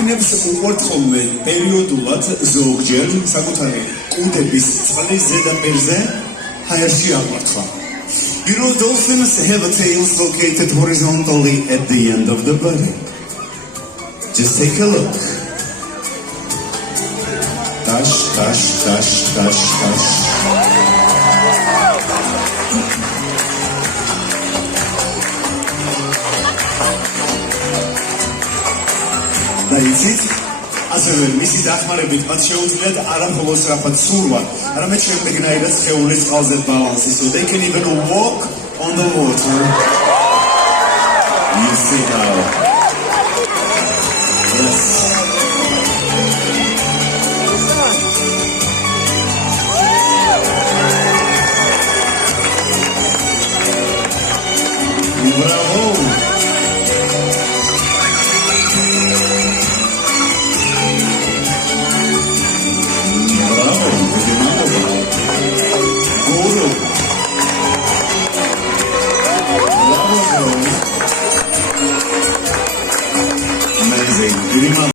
დელფინებს უყვართ ხოლმე პერიოდულად ზოგჯერ საკუთარი კუდების წყლის ზედაპირზე ჰაერში აღმართვა. You know, dolphins have a tails located horizontally at the end of the body. Just take a look. Dash, dash, dash, dash, dash. და იცით, ასევე მისი დახმარებით მათ შეუძლიათ არა მხოლოდ სწრაფად ცურვა, არამედ შემდეგნაირად სხეულის წყალზე ბალანსი, so they can even walk on the water. You see now.